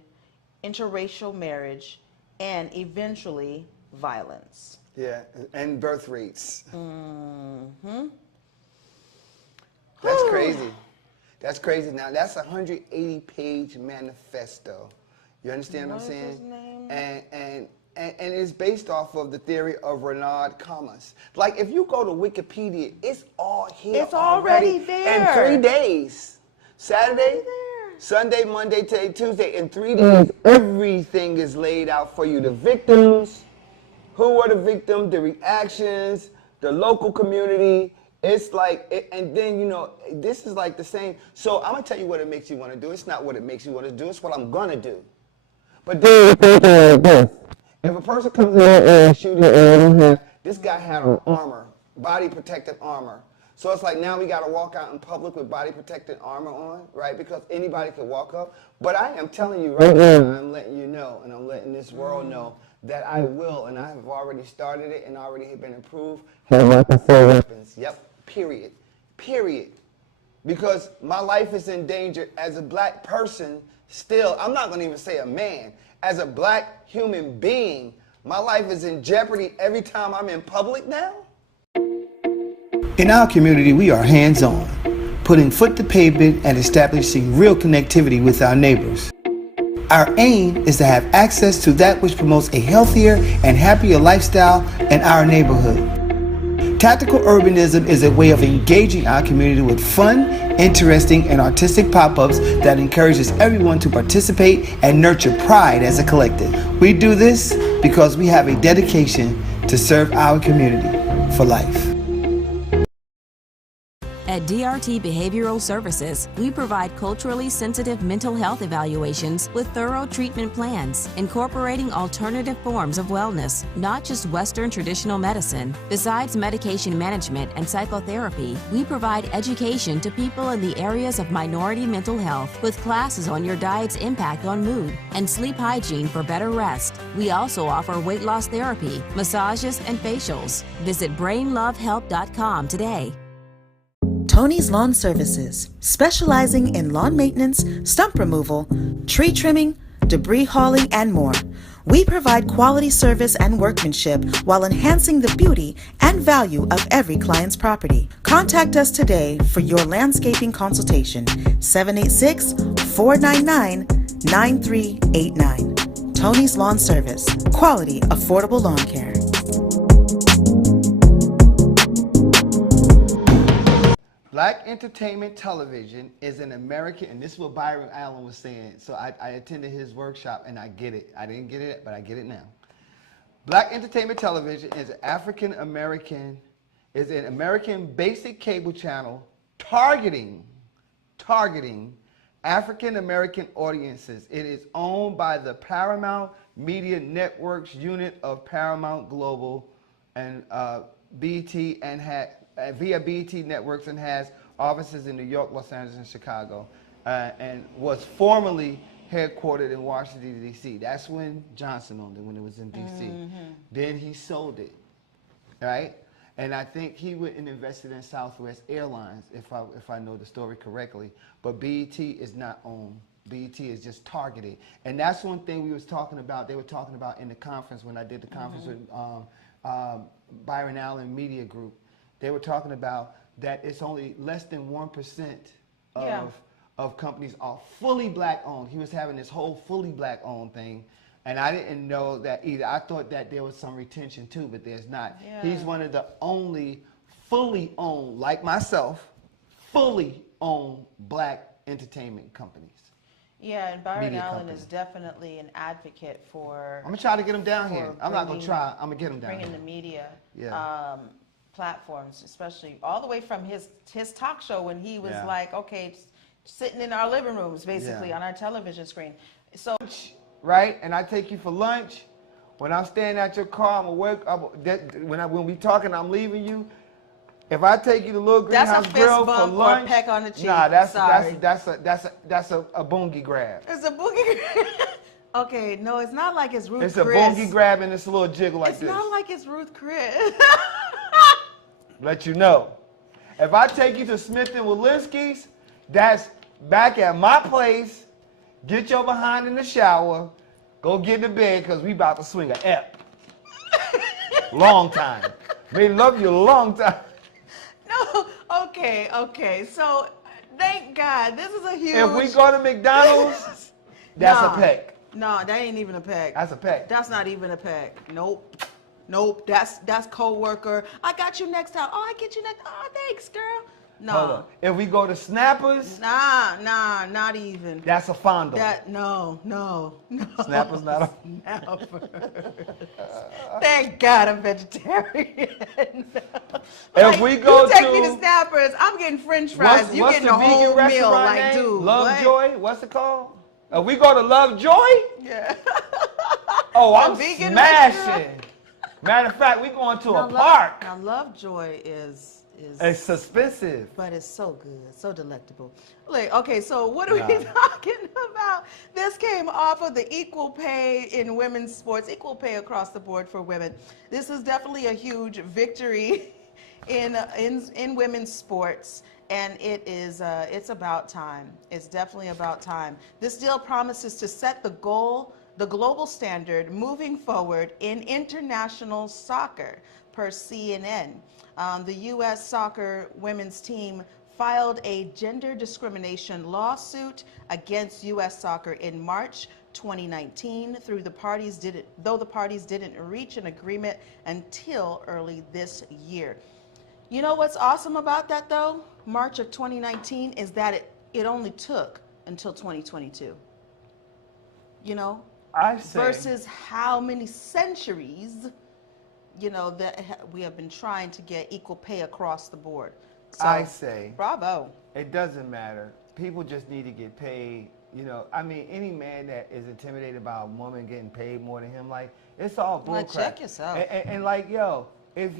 interracial marriage, and eventually violence. Yeah, and birth rates. Mm-hmm. That's crazy. That's crazy. Now, that's a 180-page manifesto. You understand what I'm saying? His name? And it's based off of the theory of Renard Commas. Like, if you go to Wikipedia, it's all here. It's already there. In 3 days. Saturday, Sunday, Monday, Tuesday. In 3 days, everything is laid out for you. The victims, who were the victims, the reactions, the local community. It's like, and then, you know, this is like the same. So I'm going to tell you what it makes you want to do. It's not what it makes you want to do. It's what I'm going to do. But then, if a person comes in and shooting, this guy had on armor, body protective armor. So it's like now we got to walk out in public with body protective armor on, right? Because anybody could walk up. But I am telling you right now, I'm letting you know, and I'm letting this world know that I will, and I have already started it and already have been approved. Weapons. Yep. Period. Period. Because my life is in danger as a black person still. I'm not going to even say a man. As a black human being, my life is in jeopardy every time I'm in public now. In our community, we are hands-on, putting foot to pavement and establishing real connectivity with our neighbors. Our aim is to have access to that which promotes a healthier and happier lifestyle in our neighborhood. Tactical urbanism is a way of engaging our community with fun, interesting, and artistic pop-ups that encourages everyone to participate and nurture pride as a collective. We do this because we have a dedication to serve our community for life. At DRT Behavioral Services, we provide culturally sensitive mental health evaluations with thorough treatment plans, incorporating alternative forms of wellness, not just Western traditional medicine. Besides medication management and psychotherapy, we provide education to people in the areas of minority mental health with classes on your diet's impact on mood and sleep hygiene for better rest. We also offer weight loss therapy, massages, and facials. Visit brainlovehelp.com today. Tony's Lawn Services, specializing in lawn maintenance, stump removal, tree trimming, debris hauling, and more. We provide quality service and workmanship while enhancing the beauty and value of every client's property. Contact us today for your landscaping consultation. 786-499-9389. Tony's Lawn Service. Quality, affordable lawn care. Black entertainment television is an American, and this is what Byron Allen was saying. So I attended his workshop, and I get it. I didn't get it, but I get it now. Black entertainment television is an American basic cable channel targeting African American audiences. It is owned by the Paramount Media Networks unit of Paramount Global and BT, and via BT Networks, and has offices in New York, Los Angeles, and Chicago, and was formerly headquartered in Washington, D.C. That's when Johnson owned it, when it was in D.C. Mm-hmm. Then he sold it, right? And I think he went and invested in Southwest Airlines, if I know the story correctly. But BET is not owned. BET is just targeted. And that's one thing we was talking about, they were talking about in the conference when I did the conference with Byron Allen Media Group. They were talking about that it's only less than 1% of companies are fully black owned. He was having this whole fully black owned thing, and I didn't know that either. I thought that there was some retention too, but there's not. Yeah. He's one of the only fully owned, like myself, fully owned black entertainment companies. Yeah, and Byron Media Allen company. is definitely an advocate for. I'm gonna try to get him down here. I'm not gonna try. I'm gonna get him down bringing here. the media platforms, especially all the way from his talk show when he was Yeah. like, okay, sitting in our living rooms, basically, Yeah. on our television screen. So, Right, and I take you for lunch. When I'm staying at your car, I'm gonna work. When we talking, I'm leaving you. If I take you to Little That's a Greenhouse fist Grill for bump or a lunch, peck on the cheek. nah, that's Sorry. a boongie grab. it's a boogie. Okay, no, it's not like it's Ruth It's Chris. a boongie grab and it's a little jiggle like It's this. not like it's Ruth Chris. Let you know. If I take you to Smith & Walensky's, that's back at my place. Get your behind in the shower. Go get to bed because we about to swing a ep. Long time. May love you a long time. No, okay. So, thank God. This is a huge... If we go to McDonald's, that's a peck. No, that ain't even a peck. That's a peck. That's not even a peck. Nope. That's co-worker. I got you next time. Oh, I get you next. Oh, thanks, girl. No. Hold on. If we go to Snappers, Nah, not even. That's a fondle. No. Snappers not a... Snapper. Thank God I'm vegetarian. If we go you take to... me to Snappers, I'm getting French fries. You getting a whole meal, like, name? dude. Lovejoy? What's it called? If we go to Lovejoy? Yeah. Oh, I'm vegan smashing. restaurant? Matter of fact, we going to a park. Now, Lovejoy is It's suspicious. but it's so good, so delectable. Like, okay, so what are we talking about? This came off of the equal pay in women's sports, equal pay across the board for women. This is definitely a huge victory in women's sports, and it's about time. It's definitely about time. This deal promises to set the global standard moving forward in international soccer, per CNN. The U.S. soccer women's team filed a gender discrimination lawsuit against U.S. soccer in March 2019, though the parties didn't reach an agreement until early this year. You know what's awesome about that, though? March of 2019 is that it only took until 2022. You know? I say. Versus how many centuries, you know, that we have been trying to get equal pay across the board. So, I say. Bravo. It doesn't matter. People just need to get paid. You know, I mean, any man that is intimidated by a woman getting paid more than him, like, it's all bullcrap. Well, check yourself. And like, yo, if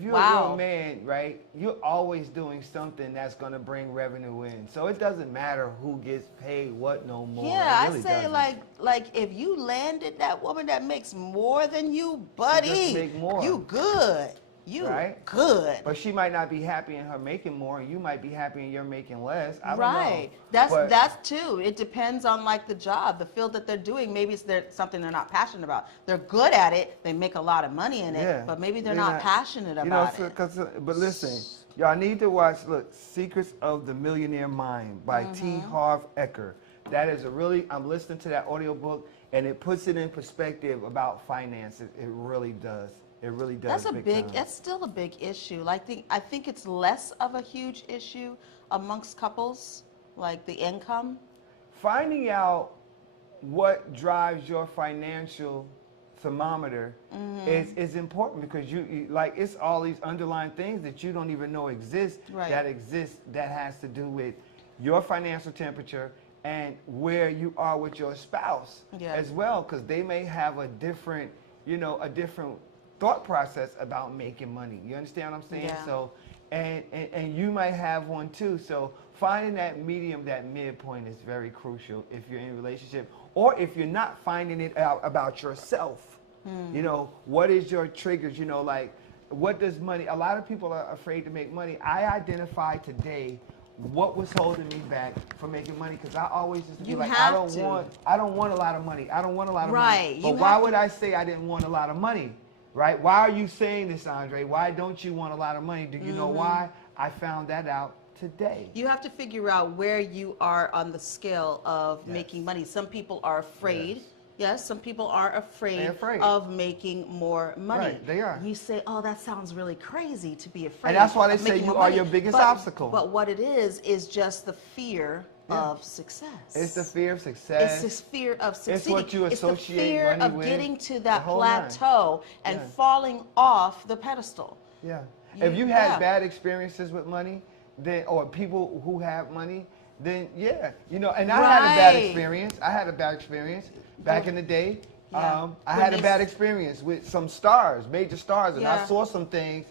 you're wow. a real man, right, you're always doing something that's going to bring revenue in. So it doesn't matter who gets paid what no more. Yeah, It really I say doesn't. like if you landed that woman that makes more than you, buddy, Just make more. you good. You right? good. But she might not be happy in her making more, and you might be happy and you're making less. I don't Right. know. That's too. It depends on like the job, the field that they're doing. Maybe it's something they're not passionate about. They're good at it. They make a lot of money in it, but maybe they're not passionate about it. But listen, y'all need to watch. Look, Secrets of the Millionaire Mind by T. Harv Eker. That is I'm listening to that audiobook, and it puts it in perspective about finances. It really does. It really does. That's still a big issue. I think it's less of a huge issue amongst couples, like the income. Finding out what drives your financial thermometer is important, because you like, it's all these underlying things that you don't even know exist that has to do with your financial temperature and where you are with your spouse as well, because they may have a different thought process about making money. You understand what I'm saying? Yeah. So, and you might have one too. So finding that medium, that midpoint, is very crucial if you're in a relationship, or if you're not finding it out about yourself. You know, what is your triggers? You know, like, what does money? A lot of people are afraid to make money. I identified today what was holding me back from making money, because I always used to be like, I don't want a lot of money. I don't want a lot of money. But why would I say I didn't want a lot of money? Right? Why are you saying this, Andre? Why don't you want a lot of money? Do you know why? I found that out today. You have to figure out where you are on the scale of making money. Some people are afraid. Yes, some people are afraid of making more money. Right, they are. You say, oh, that sounds really crazy to be afraid. And that's why they say you are your biggest obstacle. But what it is just the fear of success. It's the fear of success. It's this fear of succeeding. It's what you associate it's the fear money of with, getting to that plateau and falling off the pedestal. Yeah. If you had bad experiences with money, then, or people who have money, then and I had a bad experience. I had a bad experience back in the day. I had a bad experience with some stars, major stars, and I saw some things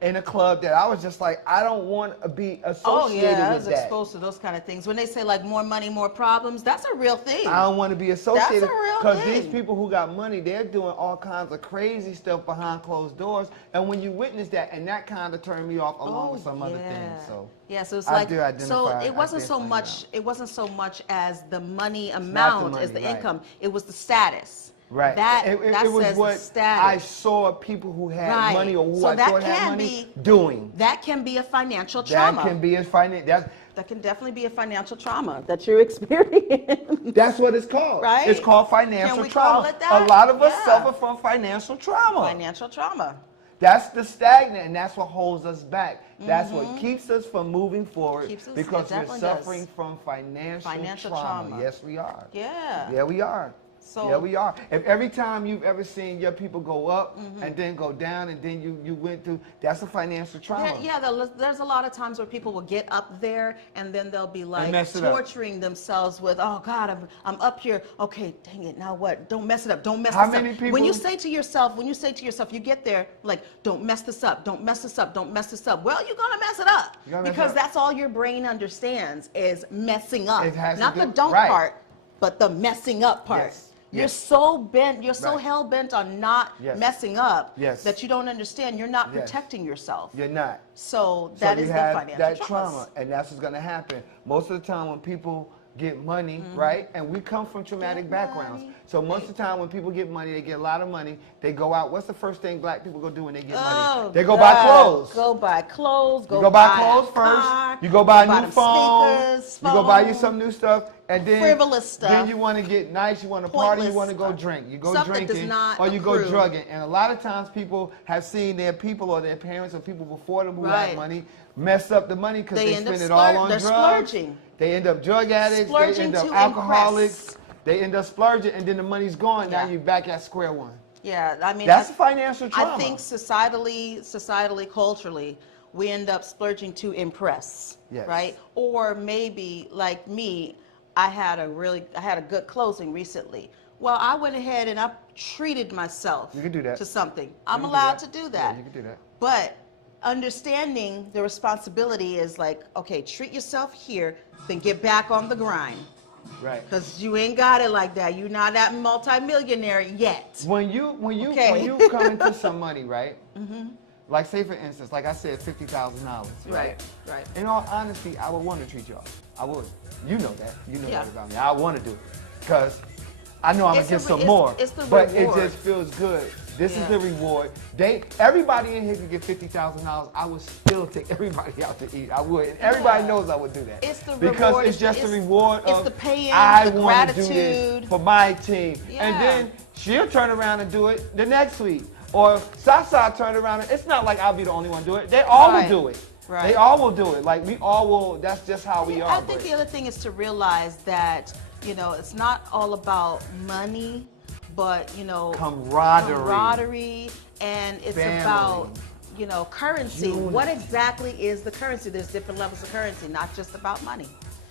in a club that I was just like, I don't want to be associated with that. I was exposed to those kind of things. When they say like more money, more problems, that's a real thing. I don't want to be associated. That's a real thing. Because these people who got money, they're doing all kinds of crazy stuff behind closed doors. And when you witness that, and that kind of turned me off along with some other things. So so it's like, so it wasn't so much. It wasn't so much as the money amount as the income. It was the status. Right. That was says what the status. I saw people who had money, or who I thought had money doing. That can be a financial trauma. That can be that can definitely be a financial trauma that you're experiencing. That's what it's called. Right? It's called financial Can we trauma. call it that? A lot of us suffer from financial trauma. Financial trauma. That's the stagnant, and that's what holds us back. That's what keeps us from moving forward, because we're suffering from financial trauma. Yes, we are. Yeah. Yeah, we are. Yeah, we are. If every time you've ever seen your people go up and then go down, and then you went through, that's a financial trauma. There's a lot of times where people will get up there and then they'll be like torturing themselves with, oh God, I'm up here. Okay, dang it, now what? Don't mess it up. Don't mess this up. How many people? When you say to yourself, you get there, like, don't mess this up. Don't mess this up. Don't mess this up. Well, you're gonna mess it up because that's all your brain understands is messing up. Not the don't part, but the messing up part. Yes. You're so bent, you're so hell bent on not messing up that you don't understand. You're not protecting yourself. You're not. So that is the financial that trauma, and that's what's going to happen. Most of the time when people get money, right? And we come from traumatic backgrounds. So most of the time when people get money, they get a lot of money, they go out. What's the first thing black people go do when they get money? They go buy clothes. Go buy clothes. You go buy clothes first. You go buy a new phone. You go buy you some new stuff. And then frivolous stuff. Then you want to get nice, you want to party, you want to go drink. You go drinking or you go drugging. And a lot of times people have seen their people or their parents or people before them who had money mess up the money because they spend it all on drugs. Splurging. They end up drug addicts. They end up alcoholics. They end up splurging, and then the money's gone. Now you're back at square one. Yeah, I mean that's financial trauma. I think societally, culturally, we end up splurging to impress, right? Or maybe like me, I had a good closing recently. Well, I went ahead and I treated myself to something. I'm allowed to do that. Yeah, you can do that. But understanding the responsibility is like, okay, treat yourself here, then get back on the grind. Right. Because you ain't got it like that. You're not that multimillionaire yet. When you come into some money, right? like say for instance, like I said, $50,000. Right. In all honesty, I would want to treat y'all. I would. You know that. You know Yeah. that about me. I want to do it because I know I'm gonna get some it's- more. it's the but reward. it just feels good. This is Yeah. the reward. Everybody in here could get $50,000. I would still take everybody out to eat. I would. And everybody knows I would do that. It's the because reward. it's just the reward it's of the pay-in, I the want to do gratitude. this for my team. Yeah. And then she'll turn around and do it the next week. Or Sasa turn around and it's not like I'll be the only one do it. They all Right. will do it. Right. They all will do it. Like we all will. That's just how we are. I think the other thing is to realize that, it's not all about money, but, camaraderie, and it's Family. about, currency. Unity. What exactly is the currency? There's different levels of currency, not just about money.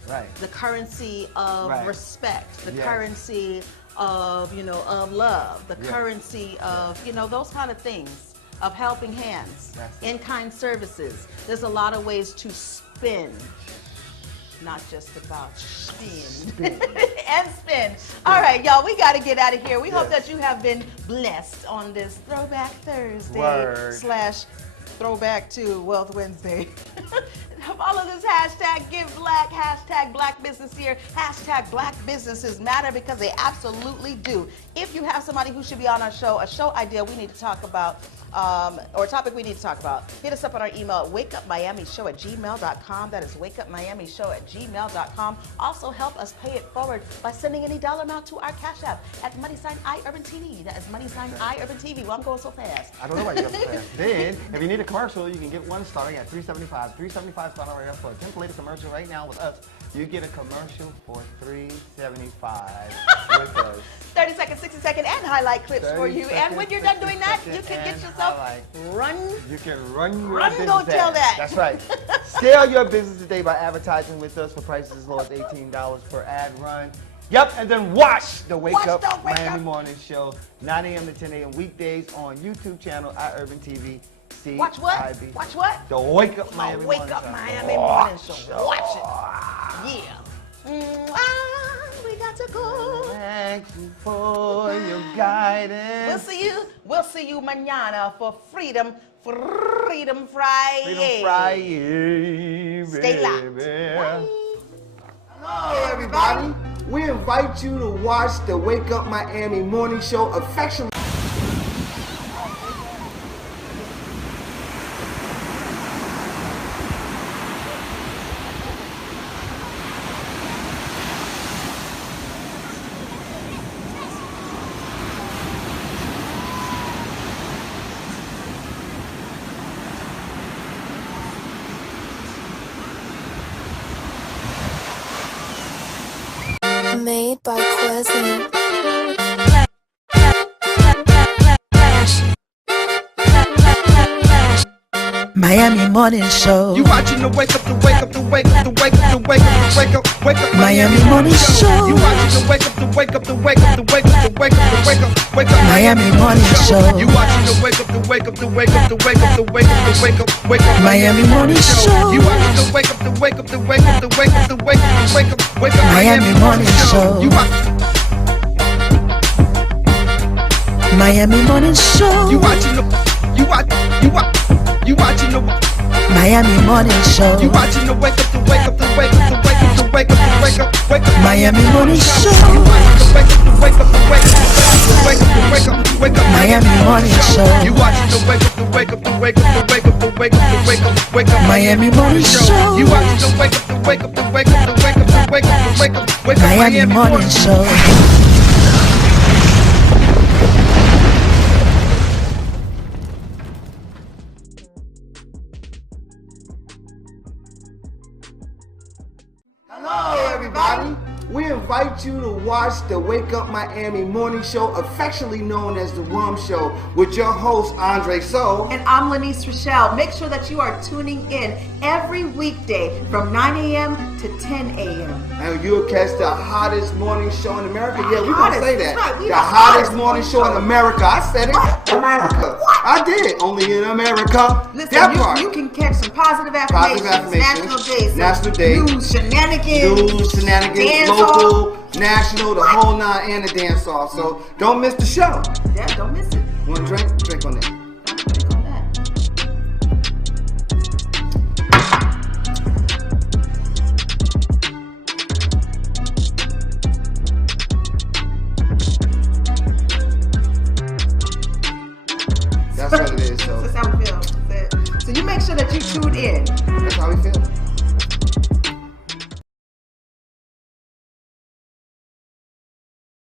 Right. The currency of Right. respect, the Yes. currency of, of love, the Yes. currency of, those kind of things, of helping hands, in-kind services. There's a lot of ways to spend, not just about spend. And spend. All right, y'all, we got to get out of here. We hope that you have been blessed on this Throwback Thursday / Throwback to Wealth Wednesday. Follow this hashtag Give Black, hashtag Black Business Year, hashtag Black Businesses Matter, because they absolutely do. If you have somebody who should be on our show, a show idea we need to talk about, or a topic we need to talk about, hit us up on our email at wakeupmiamishow@gmail.com. That is wakeupmiamishow@gmail.com. Also help us pay it forward by sending any dollar amount to our Cash App at #IUrbanTV. That is #IUrbanTV. Well, I'm going so fast. I don't know why you got so fast. Then, if you need a commercial, you can get one starting at $375. $375 starting right up for a templated commercial right now with us. You get a commercial for $375 with us. 30-second, 60-second, and highlight clips for you. And when you're done doing that, you can get yourself You can run your Run, business go tell ad. that. That's right. Scale your business today by advertising with us for prices as low as $18 per ad run. Yep, and then watch the Wake Up Miami Morning Show, 9 a.m. to 10 a.m. weekdays on YouTube channel iUrbanTV. Watch what? Watch what? The Wake Up Miami Wake Morning Up Show. Miami Morning Show. Watch it. Yeah. We got to go. Thank you for your guidance. We'll see you mañana for Freedom Friday. Freedom Friday. Stay locked. Bye. Hello, everybody. We invite you to watch the Wake Up Miami Morning Show, affectionately. Made by Quezzy. Miami Morning Show. You watching the wake up, the wake up, the wake up, the wake up, the wake up, the wake up, wake up. Miami Morning Show. You watching the wake up, the wake up, the wake up, the wake up, the wake up, the wake up, wake up. Miami Morning Show. You watching the wake up, the wake up, the wake up, the wake up, the wake up, the wake up, wake up. Miami Morning Show. You watching the wake up, the wake up, the wake up, the wake up, the wake up, the wake up, wake up. Miami Morning Show. You Miami Morning Show. You watching the Miami Morning Show. You watching the wake up, the wake up, the wake up, the wake up, the wake up, the wake up, wake up. Miami Morning Show. You watching the wake up, the wake up, the wake up, the wake up, the wake up, the wake up. Miami Morning Show. You watching the wake up, the wake up, the wake up, the wake up, the wake up, the wake up, wake up. Miami Morning Show. You watching the wake up, the wake up, the wake up, the wake up, the wake up, the wake up, wake up. Miami Morning Show. Hello, everybody. We invite you to watch the Wake Up Miami Morning Show, affectionately known as the WUMMS Show, with your host, Andre So. And I'm Lanice Rochelle. Make sure that you are tuning in every weekday from 9 a.m. to 10 a.m. And you'll catch the hottest morning show in America. Yeah, we're going to hottest, say that. that's right, we The the hottest hottest morning morning show in show. America. I said it. America. I did. Only in America. Listen, That part. you can catch some positive affirmations, National Day, National Day, news, shenanigans, news, shenanigans, dance local, national, the whole nine, and the dance off. So don't miss the show. Yeah, don't miss it. Want to drink? Drink on that. That's what it is. So that's how we feel. So you make sure that you tune in. That's how we feel.